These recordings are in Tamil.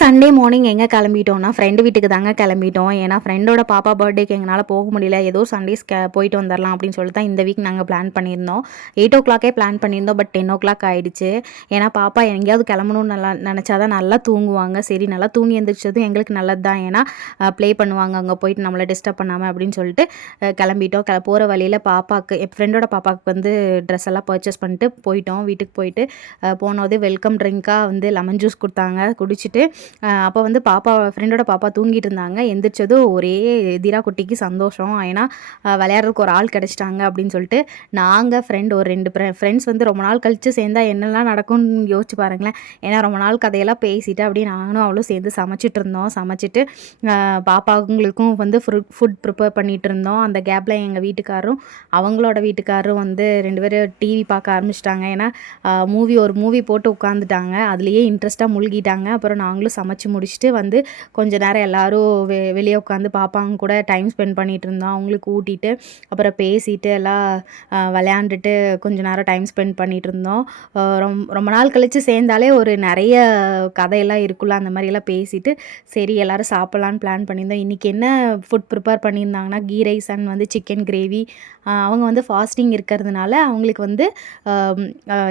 சண்டே மார்னிங் எங்கே கிளம்பிட்டோம்னா ஃப்ரெண்டு வீட்டுக்கு தாங்க கிளம்பிட்டோம். ஏன்னா ஃப்ரெண்டோட பாப்பா பர்த்டேக்கு எங்களால் போக முடியல. ஏதோ சண்டேஸ் போயிட்டு வந்துடலாம் அப்படின்னு சொல்லிட்டு தான் இந்த வீக் நாங்கள் பிளான் பண்ணியிருந்தோம். 8:00 பிளான் பண்ணியிருந்தோம். பட் 10:00 ஆயிடுச்சு. ஏன்னா பாப்பா எங்கேயாவது கிளம்பணும்னு நல்லா நினச்சாதான் நல்லா தூங்குவாங்க. சரி நல்லா தூங்கி எழுந்திரிச்சதும் எங்களுக்கு நல்லது தான். ஏன்னா ப்ளே பண்ணுவாங்க அங்கே போயிட்டு நம்மளை டிஸ்டர்ப் பண்ணாமல் அப்படின்னு சொல்லிட்டு கிளம்பிட்டோம். போகிற வழியில் பாப்பாவுக்கு என் ஃப்ரெண்டோட பாப்பாவுக்கு வந்து ட்ரெஸ் எல்லாம் பர்ச்சேஸ் பண்ணிட்டு போயிட்டோம். வீட்டுக்கு போயிட்டு போனது வெல்கம் ட்ரிங்காக வந்து லெமன் ஜூஸ் கொடுத்தாங்க. குடிச்சிட்டு அப்போ வந்து ஃப்ரெண்டோட பாப்பா தூங்கிட்டு இருந்தாங்க. எந்திரிச்சதும் ஒரே தீரா குட்டிக்கு சந்தோஷம். ஏன்னா விளையாடுறதுக்கு ஒரு ஆள் கிடச்சிட்டாங்க அப்படின்னு சொல்லிட்டு நாங்கள் ஒரு 2 ஃப்ரெண்ட்ஸ் வந்து ரொம்ப நாள் கழித்து சேர்ந்தா என்னெல்லாம் நடக்கும்னு யோசிச்சு பாருங்களேன். ஏன்னா ரொம்ப நாள் கதையெல்லாம் பேசிட்டு அப்படியே நானும் அவளும் சேர்ந்து சமைச்சிட்டு இருந்தோம். சமைச்சிட்டு பாப்பாங்களுக்கும் வந்து ஃபுட் ப்ரிப்பேர் பண்ணிகிட்டு இருந்தோம். அந்த கேப்பில் எங்கள் வீட்டுக்காரரும் அவங்களோட வீட்டுக்காரரும் வந்து 2 பேரும் டிவி பார்க்க ஆரம்பிச்சிட்டாங்க. ஏன்னா ஒரு மூவி போட்டு உட்காந்துட்டாங்க. அதுலேயே இன்ட்ரெஸ்ட்டாக முழுகிட்டாங்க. அப்புறம் நாங்களும் சமைச்சு முடிச்சுட்டு வந்து கொஞ்ச நேரம் எல்லோரும் வெளியே உட்காந்து பாப்பாங்க கூட டைம் ஸ்பெண்ட் பண்ணிகிட்டு இருந்தோம். அவங்களுக்கு ஊட்டிட்டு அப்புறம் பேசிட்டு எல்லாம் விளையாண்டுட்டு கொஞ்ச நேரம் டைம் ஸ்பெண்ட் பண்ணிகிட்டு இருந்தோம். ரொம்ப நாள் கழித்து சேர்ந்தாலே ஒரு நிறைய கதையெல்லாம் இருக்குல்ல, அந்த மாதிரியெல்லாம் பேசிட்டு சரி எல்லோரும் சாப்பிட்லான்னு பிளான் பண்ணியிருந்தோம். இன்றைக்கி என்ன ஃபுட் ப்ரிப்பேர் பண்ணியிருந்தாங்கன்னா கீ ரைஸ் அண்ட் வந்து சிக்கன் கிரேவி. அவங்க வந்து ஃபாஸ்டிங் இருக்கிறதுனால அவங்களுக்கு வந்து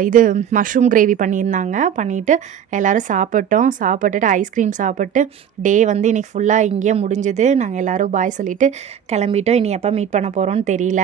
இது மஷ்ரூம் கிரேவி பண்ணிட்டு எல்லோரும் சாப்பிட்டுட்டு ஐஸ்கிரீம் சாப்பிட்டு டே வந்து இன்றைக்கி ஃபுல்லாக இங்கேயே முடிஞ்சுது. நாங்கள் எல்லோரும் பாய் சொல்லிவிட்டு கிளம்பிட்டோம். இனி எப்போ மீட் பண்ண போகிறோன்னு தெரியல.